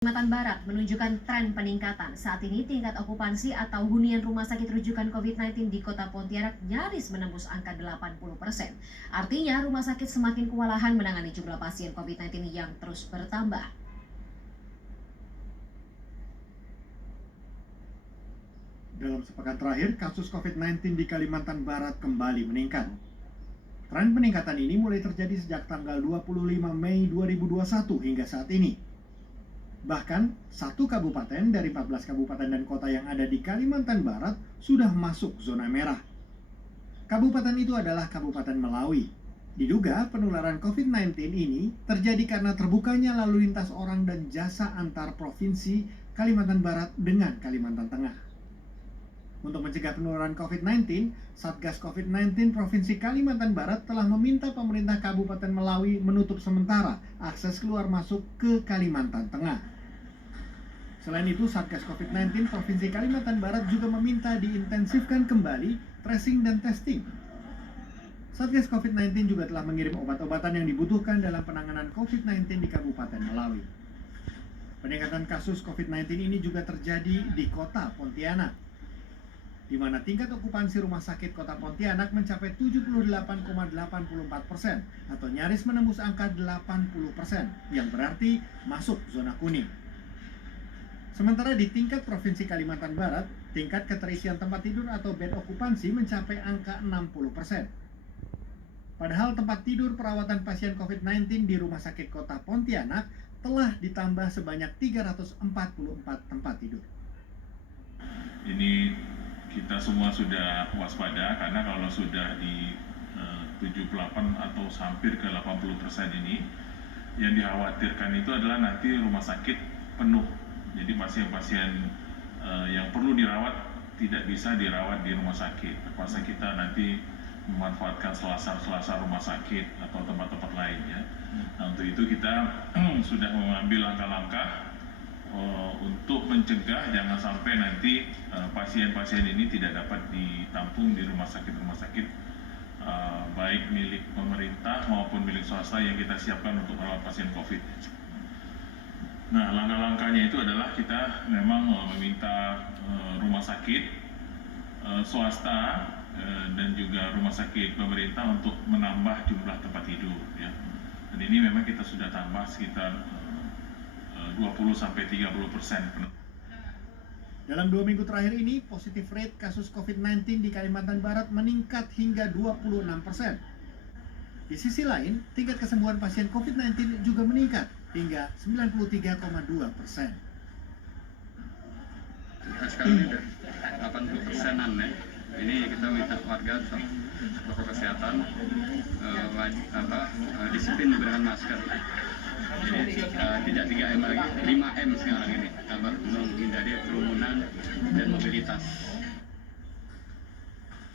Kalimantan Barat menunjukkan tren peningkatan. Saat ini tingkat okupansi atau hunian rumah sakit rujukan COVID-19 di Kota Pontianak nyaris menembus angka 80%. Artinya rumah sakit semakin kewalahan menangani jumlah pasien COVID-19 yang terus bertambah. Dalam sepekan terakhir, kasus COVID-19 di Kalimantan Barat kembali meningkat. Tren peningkatan ini mulai terjadi sejak tanggal 25 Mei 2021 hingga saat ini. Bahkan, satu kabupaten dari 14 kabupaten dan kota yang ada di Kalimantan Barat sudah masuk zona merah. Kabupaten itu adalah Kabupaten Melawi. Diduga penularan COVID-19 ini terjadi karena terbukanya lalu lintas orang dan jasa antar provinsi Kalimantan Barat dengan Kalimantan Tengah. Untuk mencegah penularan COVID-19, Satgas COVID-19 Provinsi Kalimantan Barat telah meminta pemerintah Kabupaten Melawi menutup sementara akses keluar masuk ke Kalimantan Tengah. Selain itu, Satgas COVID-19 Provinsi Kalimantan Barat juga meminta diintensifkan kembali tracing dan testing. Satgas COVID-19 juga telah mengirim obat-obatan yang dibutuhkan dalam penanganan COVID-19 di Kabupaten Melawi. Peningkatan kasus COVID-19 ini juga terjadi di Kota Pontianak, di mana tingkat okupansi rumah sakit Kota Pontianak mencapai 78,84% atau nyaris menembus angka 80%, yang berarti masuk zona kuning. Sementara di tingkat Provinsi Kalimantan Barat, tingkat keterisian tempat tidur atau bed okupansi mencapai angka 60%. Padahal tempat tidur perawatan pasien COVID-19 di Rumah Sakit Kota Pontianak telah ditambah sebanyak 344 tempat tidur. Ini kita semua sudah waspada karena kalau sudah di 78 atau hampir ke 80% ini, yang dikhawatirkan itu adalah nanti rumah sakit penuh. Jadi pasien-pasien yang perlu dirawat tidak bisa dirawat di rumah sakit. Terpaksa kita nanti memanfaatkan selasar-selasar rumah sakit atau tempat-tempat lainnya. Nah, untuk itu kita sudah mengambil langkah-langkah untuk mencegah jangan sampai nanti pasien-pasien ini tidak dapat ditampung di rumah sakit baik milik pemerintah maupun milik swasta yang kita siapkan untuk merawat pasien COVID. Nah, langkah-langkahnya itu adalah kita memang meminta rumah sakit swasta dan juga rumah sakit pemerintah untuk menambah jumlah tempat tidur, ya. Dan ini memang kita sudah tambah sekitar 20-30%. Dalam 2 minggu terakhir ini, positif rate kasus COVID-19 di Kalimantan Barat meningkat hingga 26%. Di sisi lain, tingkat kesembuhan pasien COVID-19 juga meningkat hingga 93,2%. Sekarang ini udah 80%-an ya. Ini kita minta warga protokol kesehatan disiplin menggunakan masker. Jadi tidak 3M lagi, 5M sekarang ini, tambah menghindari kerumunan dan mobilitas.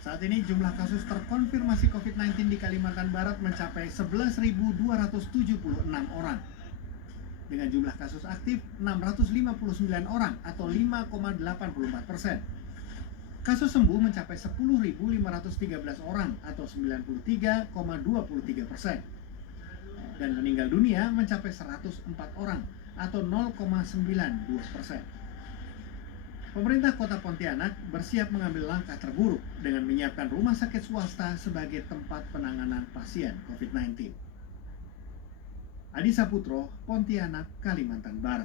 Saat ini jumlah kasus terkonfirmasi COVID-19 di Kalimantan Barat mencapai 11.276 orang. Dengan jumlah kasus aktif 659 orang atau 5,84%. Kasus sembuh mencapai 10.513 orang atau 93,23%. Dan meninggal dunia mencapai 104 orang atau 0,92%. Pemerintah Kota Pontianak bersiap mengambil langkah terburuk dengan menyiapkan rumah sakit swasta sebagai tempat penanganan pasien COVID-19. Adi Saputro, Pontianak, Kalimantan Barat.